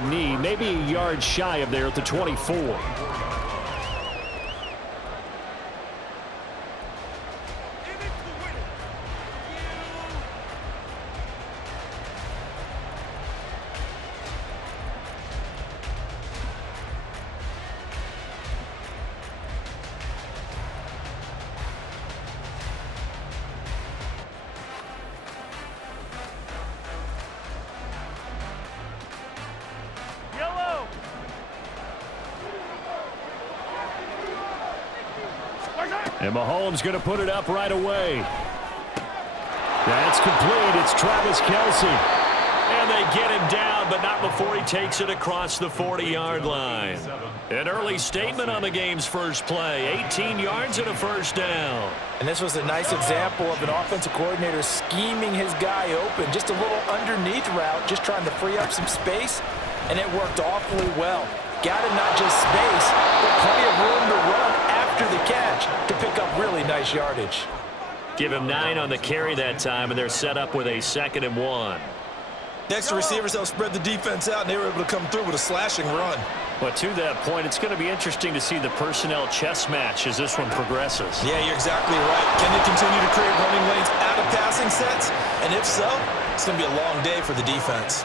that knee, maybe a yard shy of there at the 24. And Mahomes going to put it up right away. That's complete. It's Travis Kelce. And they get him down, but not before he takes it across the 40-yard line. An early statement on the game's first play. 18 yards and a first down. And this was a nice example of an offensive coordinator scheming his guy open. Just a little underneath route, just trying to free up some space, and it worked awfully well. Got him not just space, but plenty of room to run after the catch to pick up really nice yardage. Give him 9 on the carry that time, and they're set up with a 2nd and 1. Next, the receivers helped spread the defense out, and they were able to come through with a slashing run. But to that point, it's going to be interesting to see the personnel chess match as this one progresses. Yeah, you're exactly right. Can they continue to create running lanes out of passing sets? And if so, it's going to be a long day for the defense.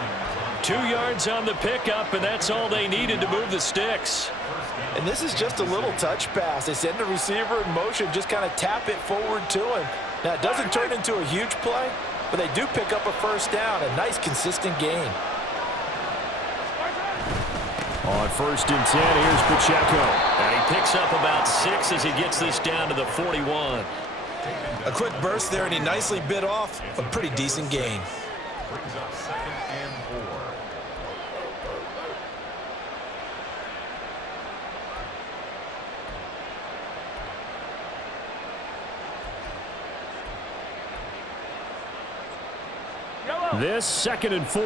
2 yards on the pickup, and that's all they needed to move the sticks. And this is just a little touch pass. They send the receiver in motion, just kind of tap it forward to him. Now, it doesn't turn into a huge play, but they do pick up a first down, a nice, consistent gain. On 1st and 10, here's Pacheco. And he picks up about 6 as he gets this down to the 41. A quick burst there, and he nicely bit off a pretty decent gain. Brings up 2nd and 4. This 2nd and 4.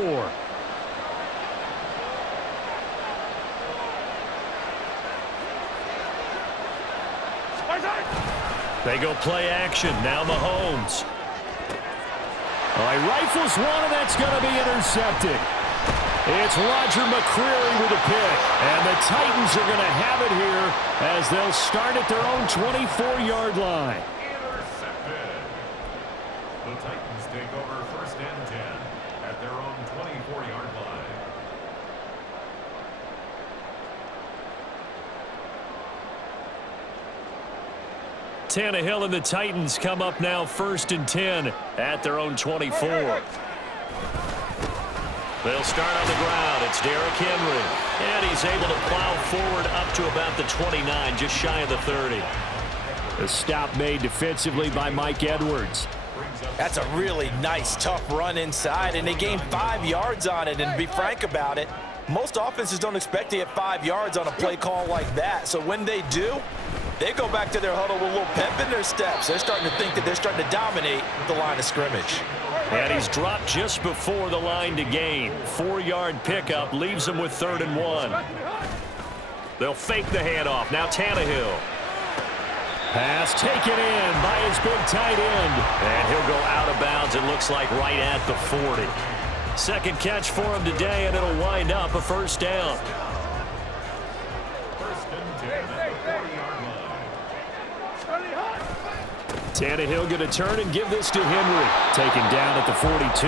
They go play action. Now Mahomes. He rifles one, and that's going to be intercepted. It's Roger McCreary with a pick. And the Titans are going to have it here as they'll start at their own 24-yard line. Intercepted. The Titans take over 1st and 10 at their own 24-yard line. Tannehill and the Titans come up now 1st and 10 at their own 24. They'll start on the ground. It's Derrick Henry. And he's able to plow forward up to about the 29, just shy of the 30. A stop made defensively by Mike Edwards. That's a really nice, tough run inside, and they gained 5 yards on it. And to be frank about it, most offenses don't expect to get 5 yards on a play call like that. So when they do, they go back to their huddle with a little pep in their steps. They're starting to think that they're starting to dominate the line of scrimmage. And he's dropped just before the line to gain. 4-yard pickup leaves him with 3rd and 1. They'll fake the handoff. Now Tannehill. Pass taken in by his big tight end. And he'll go out of bounds, it looks like, right at the 40. Second catch for him today, and it'll wind up a first down. Tannehill going to turn and give this to Henry. Taken down at the 42.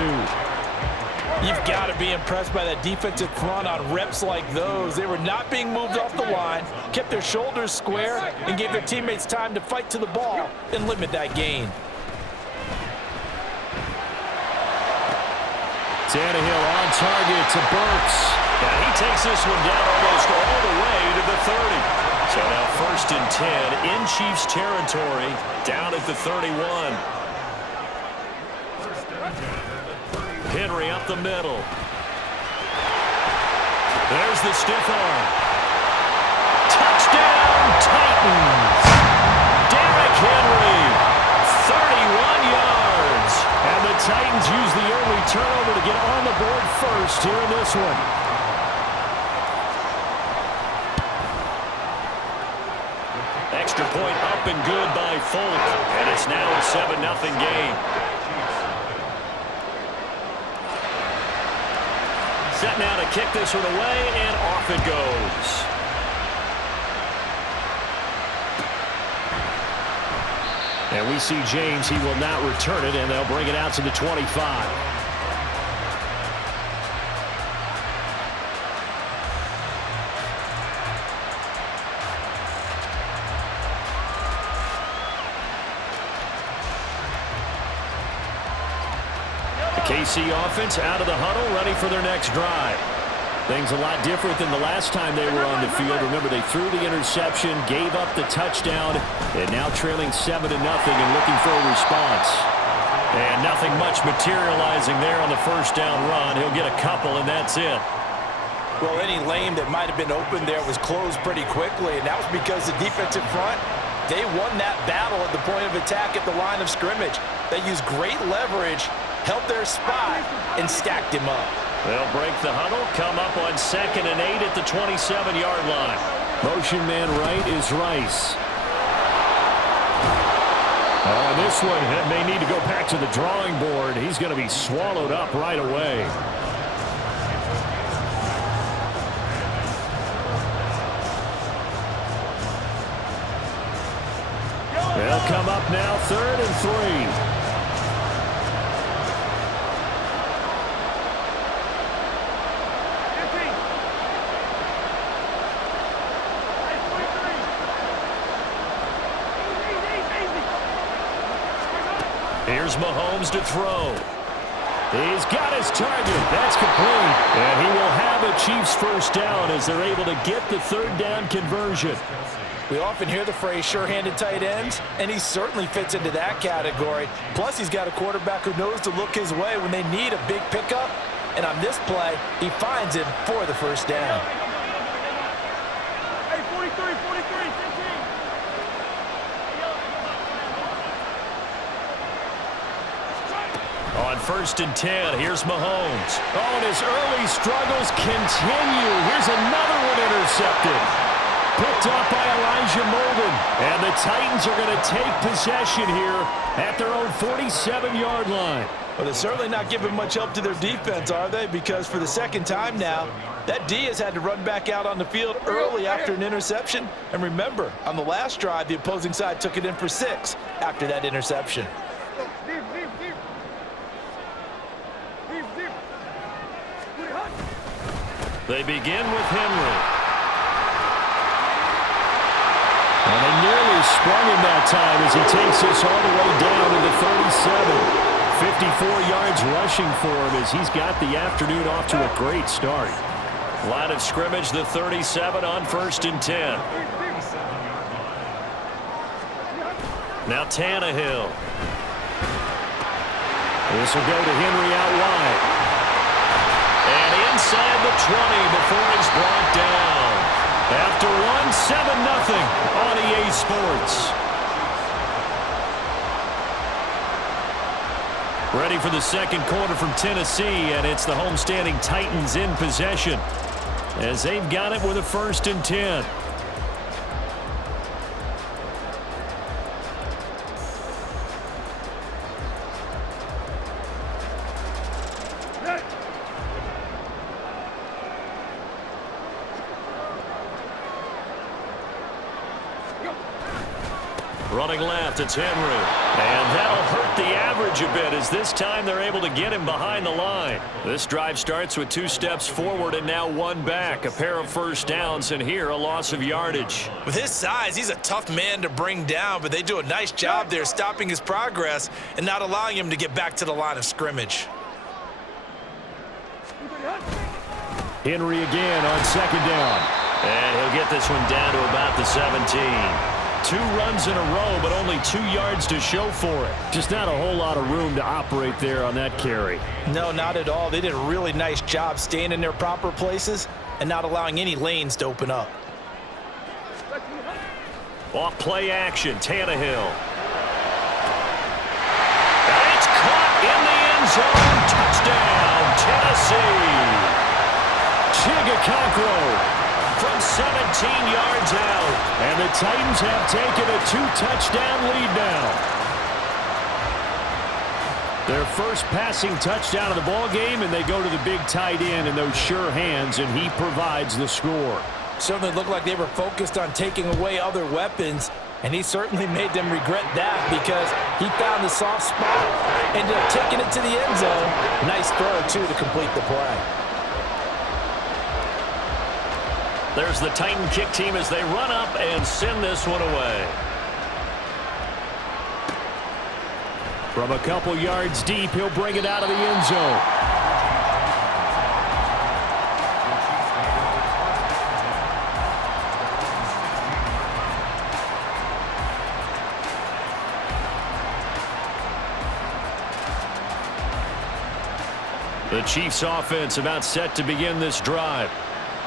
You've got to be impressed by that defensive front on reps like those. They were not being moved off the line, kept their shoulders square, and gave their teammates time to fight to the ball and limit that gain. Tannehill on target to Burks. And he takes this one down almost all the way to the 30. So now 1st and 10 in Chiefs territory, down at the 31. Henry up the middle. There's the stiff arm. Touchdown, Titans! Derrick Henry, 31 yards. And the Titans use the early turnover to get on the board first here in this one. Extra point up and good by Folk. And it's now a 7-0 game. Set now to kick this one away, and off it goes. And we see James. He will not return it, and they'll bring it out to the 25. KC offense out of the huddle, ready for their next drive. Things a lot different than the last time they were on the field. Remember, they threw the interception, gave up the touchdown, and now trailing 7-0 and looking for a response. And nothing much materializing there on the first down run. He'll get a couple, and that's it. Well, any lane that might have been open there was closed pretty quickly, and that was because the defensive front, they won that battle at the point of attack at the line of scrimmage. They used great leverage, held their spot, and stacked him up. They'll break the huddle, come up on 2nd and 8 at the 27-yard line. Motion man right is Rice. On this one, it may need to go back to the drawing board. He's going to be swallowed up right away. They'll come up now 3rd and 3. Here's Mahomes to throw. He's got his target. That's complete. And he will have a Chiefs first down as they're able to get the 3rd down conversion. We often hear the phrase sure-handed tight ends, and he certainly fits into that category. Plus, he's got a quarterback who knows to look his way when they need a big pickup. And on this play, he finds him for the first down. Hey, 43, 15. On 1st and 10, here's Mahomes. Oh, and his early struggles continue. Here's another one intercepted. Picked up by Elijah Molden. And the Titans are going to take possession here at their own 47-yard line. Well, they're certainly not giving much help to their defense, are they? Because for the second time now, that D has had to run back out on the field early after an interception. And remember, on the last drive, the opposing side took it in for 6 after that interception. They begin with Henry. And they nearly sprung him that time as he takes us all the way down to the 37. 54 yards rushing for him as he's got the afternoon off to a great start. Line of scrimmage, the 37 on 1st and 10. Now Tannehill. This will go to Henry out wide. And inside the 20 before he's brought down. After one, 7-0 on EA Sports. Ready for the second quarter from Tennessee, and it's the homestanding Titans in possession as they've got it with a 1st and 10. Running left, it's Henry. And that'll hurt the average a bit as this time they're able to get him behind the line. This drive starts with 2 steps forward and now 1 back. A pair of first downs, and here a loss of yardage. With his size, he's a tough man to bring down, but they do a nice job there stopping his progress and not allowing him to get back to the line of scrimmage. Henry again on 2nd down. And he'll get this one down to about the 17. 2 runs in a row, but only 2 yards to show for it. Just not a whole lot of room to operate there on that carry. No, not at all. They did a really nice job staying in their proper places and not allowing any lanes to open up. Off play action, Tannehill. And it's caught in the end zone. Touchdown, Tennessee. Chigakakro from 17 yards out. And the Titans have taken a 2-touchdown lead now. Their first passing touchdown of the ball game, and they go to the big tight end in those sure hands, and he provides the score. Certainly looked like they were focused on taking away other weapons, and he certainly made them regret that because he found the soft spot, ended up taking it to the end zone. Nice throw, too, to complete the play. There's the Titan kick team as they run up and send this one away. From a couple yards deep, he'll bring it out of the end zone. The Chiefs offense about set to begin this drive.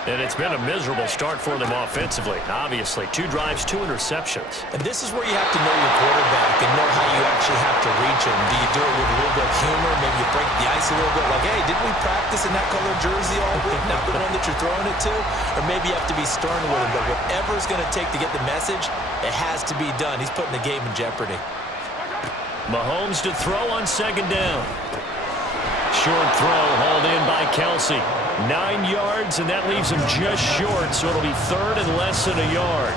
And it's been a miserable start for them offensively. Obviously, 2 drives, 2 interceptions. And this is where you have to know your quarterback and know how you actually have to reach him. Do you do it with a little bit of humor? Maybe you break the ice a little bit like, hey, didn't we practice in that color jersey all week? Not the one that you're throwing it to? Or maybe you have to be stern with him. But whatever it's going to take to get the message, it has to be done. He's putting the game in jeopardy. Mahomes to throw on second down. Short throw hauled in by Kelsey. 9 yards, and that leaves him just short, so it'll be third and less than a yard.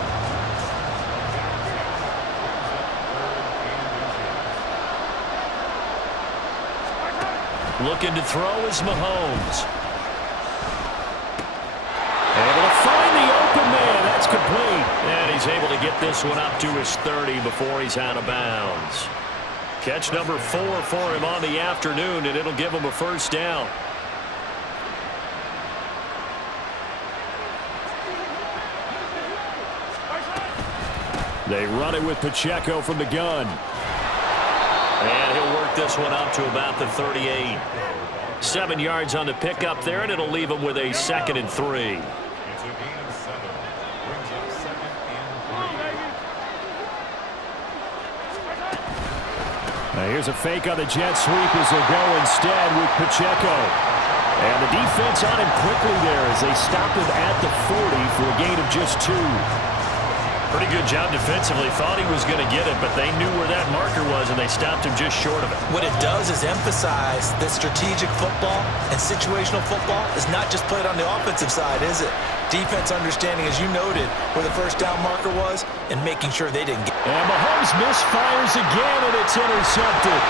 Looking to throw is Mahomes. Able to find the open man. That's complete. And he's able to get this one up to his 30 before he's out of bounds. Catch number 4 for him on the afternoon, and it'll give him a first down. They run it with Pacheco from the gun. And he'll work this one up to about the 38. 7 yards on the pickup there, and it'll leave him with a 2nd and 3. It's a gain of 7. Brings up 2nd and 3. Now here's a fake on the jet sweep as they'll go instead with Pacheco. And the defense on him quickly there as they stopped him at the 40 for a gain of just 2. Pretty good job defensively. Thought he was going to get it, but they knew where that marker was, and they stopped him just short of it. What it does is emphasize that strategic football and situational football is not just played on the offensive side, is it? Defense understanding, as you noted, where the first down marker was and making sure they didn't get it. And Mahomes misfires again, and it's intercepted.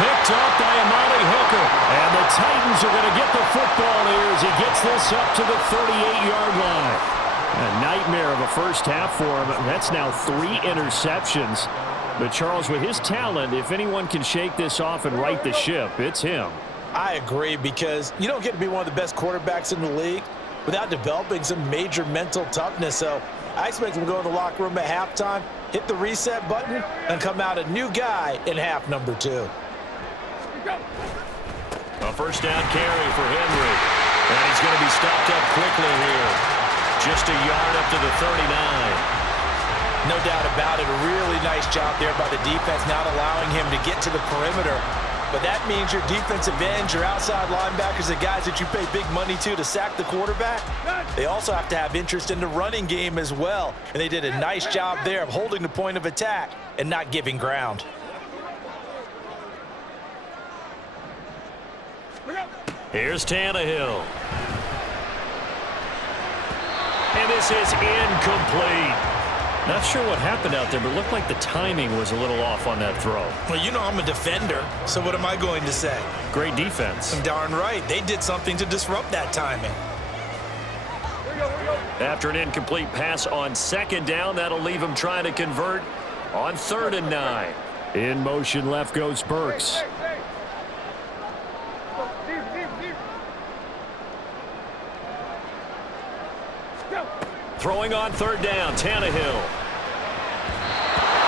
Picked up by Amani Hooker. And the Titans are going to get the football here as he gets this up to the 38-yard line. A nightmare of a first half for him. That's now 3 interceptions. But Charles, with his talent, if anyone can shake this off and right the ship, it's him. I agree, because you don't get to be one of the best quarterbacks in the league without developing some major mental toughness. So I expect him to go in the locker room at halftime, hit the reset button, and come out a new guy in half number 2. A first down carry for Henry. And he's going to be stopped up quickly here. Just a yard up to the 39. No doubt about it. A really nice job there by the defense, not allowing him to get to the perimeter. But that means your defensive ends, your outside linebackers, the guys that you pay big money to sack the quarterback, they also have to have interest in the running game as well. And they did a nice job there of holding the point of attack and not giving ground. Here's Tannehill. And this is incomplete. Not sure what happened out there, but it looked like the timing was a little off on that throw. Well, you know I'm a defender, so what am I going to say? Great defense. Darn right. They did something to disrupt that timing. After an incomplete pass on second down, that'll leave him trying to convert on 3rd and 9. In motion left goes Burks. Throwing on 3rd down, Tannehill.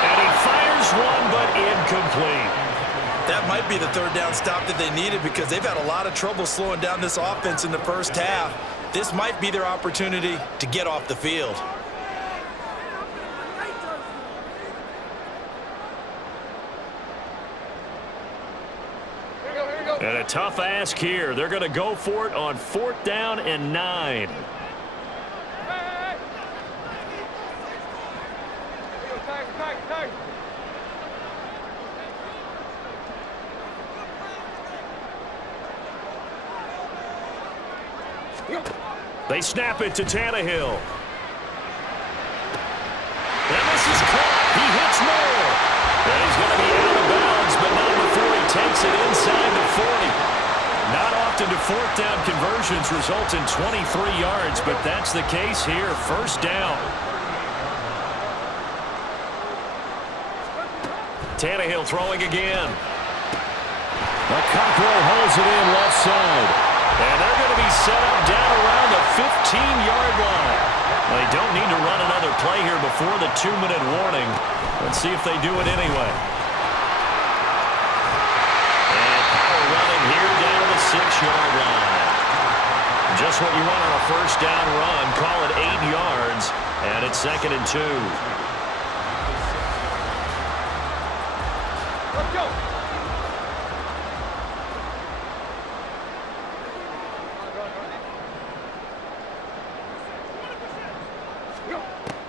And he fires one, but incomplete. That might be the 3rd down stop that they needed, because they've had a lot of trouble slowing down this offense in the first half. This might be their opportunity to get off the field. And a tough ask here. They're going to go for it on 4th down and 9. They snap it to Tannehill. And this is caught. He hits more. And he's going to be out of bounds, but not before he takes it inside the 40. Not often do fourth down conversions result in 23 yards, but that's the case here. First down. Tannehill throwing again. The Cockrell holds it in left side. And they're going to be set up down around the 15-yard line. They don't need to run another play here before the 2-minute warning. Let's see if they do it anyway. And power running here down to the 6-yard line. Just what you want on a first down run. Call it 8 yards, and it's 2nd and 2. Let's go.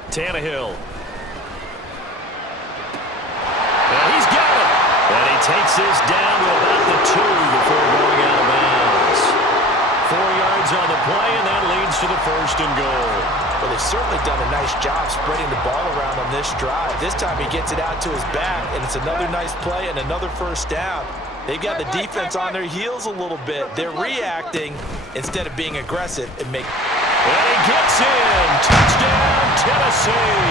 Tannehill. And he's got it. And he takes this down to about the 2 before going out of bounds. 4 yards on the play, and that leads to the 1st and goal. Well, they've certainly done a nice job spreading the ball around on this drive. This time he gets it out to his back, and it's another nice play and another first down. They've got the defense on their heels a little bit. They're reacting instead of being aggressive and make. And he gets in. Touchdown, Tennessee.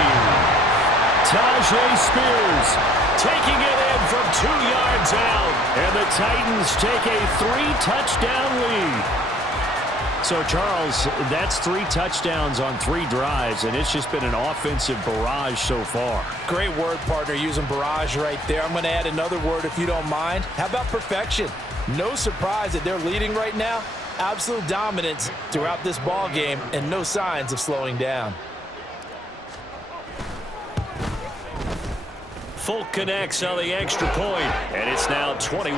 Tyjae Spears taking it in from 2 yards out. And the Titans take a 3-touchdown lead. So, Charles, that's 3 touchdowns on 3 drives, and it's just been an offensive barrage so far. Great word, partner, using barrage right there. I'm going to add another word if you don't mind. How about perfection? No surprise that they're leading right now. Absolute dominance throughout this ball game and no signs of slowing down. Folk connects on the extra point, and it's now 21-0.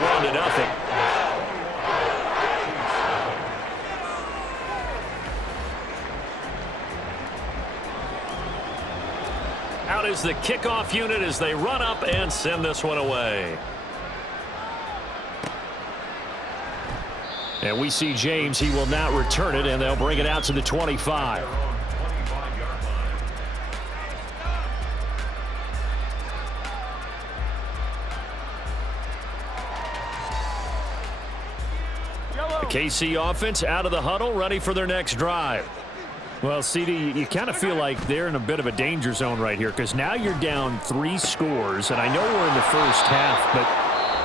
Out is the kickoff unit as they run up and send this one away. And we see James. He will not return it, and they'll bring it out to the 25. The KC offense out of the huddle, ready for their next drive. Well, CD, you kind of feel like they're in a bit of a danger zone right here because now you're down 3 scores, and I know we're in the first half, but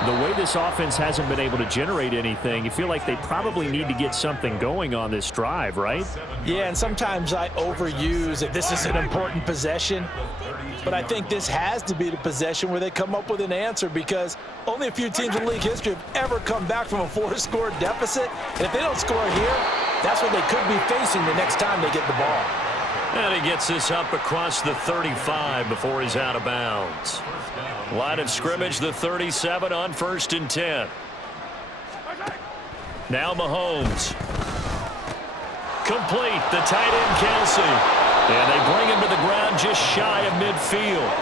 the way this offense hasn't been able to generate anything, you feel like they probably need to get something going on this drive, right? Yeah, and sometimes I overuse that this is an important possession, but I think this has to be the possession where they come up with an answer because only a few teams in league history have ever come back from a 4-score deficit. And if they don't score here, that's what they could be facing the next time they get the ball. And he gets this up across the 35 before he's out of bounds. Line of scrimmage, the 37 on 1st and 10. Now Mahomes. Complete, the tight end Kelsey. And they bring him to the ground just shy of midfield.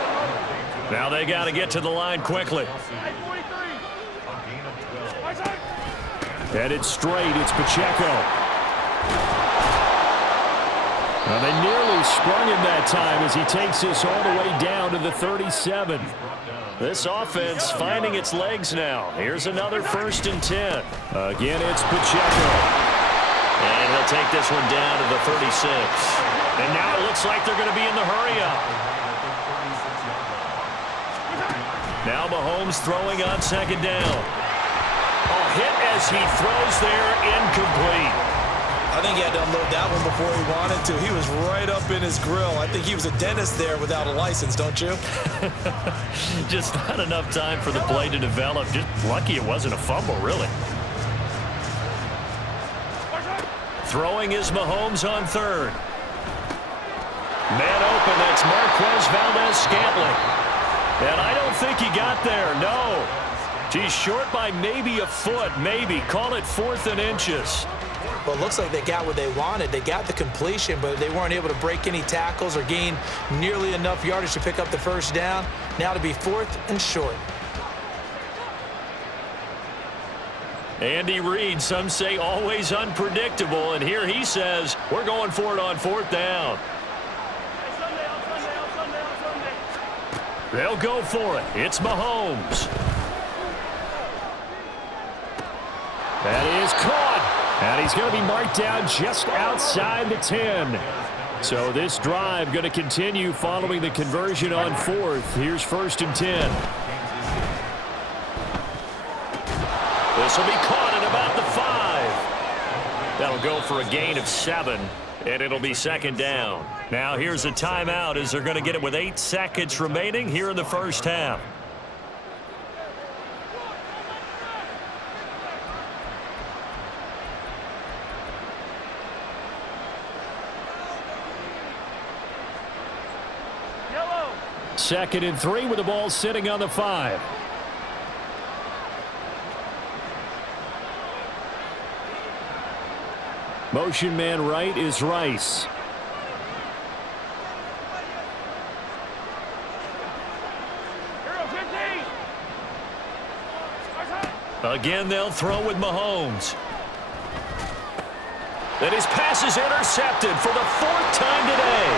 Now they got to get to the line quickly. Headed straight, it's Pacheco. Well, they nearly sprung him that time as he takes this all the way down to the 37. This offense finding its legs now. Here's another 1st and 10. Again, it's Pacheco. And he'll take this one down to the 36. And now it looks like they're going to be in the hurry-up. Now Mahomes throwing on 2nd down. A hit as he throws there, incomplete. I think he had to unload that one before he wanted to. He was right up in his grill. I think he was a dentist there without a license, don't you? Just not enough time for the play to develop. Just lucky it wasn't a fumble, really. Throwing is Mahomes on 3rd. Man open, that's Marquez Valdes-Scantling. And I don't think he got there, no. He's short by maybe a foot, maybe. Call it 4th and inches. Well, it looks like they got what they wanted. They got the completion, but they weren't able to break any tackles or gain nearly enough yardage to pick up the first down. Now to be 4th and short. Andy Reid, some say always unpredictable, and here he says, we're going for it on 4th down. They'll go for it. It's Mahomes. That is caught. And he's going to be marked down just outside the 10. So this drive going to continue following the conversion on 4th. Here's 1st and 10. This will be caught at about the 5. That'll go for a gain of 7, and it'll be 2nd down. Now here's a timeout as they're going to get it with 8 seconds remaining here in the first half. Yellow. 2nd and 3 with the ball sitting on the 5. Motion man right is Rice. Again, they'll throw with Mahomes. And his pass is intercepted for the 4th time today.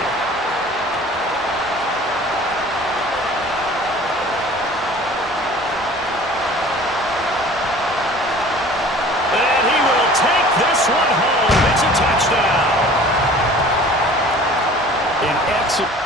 And he will take this one home. It's a touchdown. An excellent.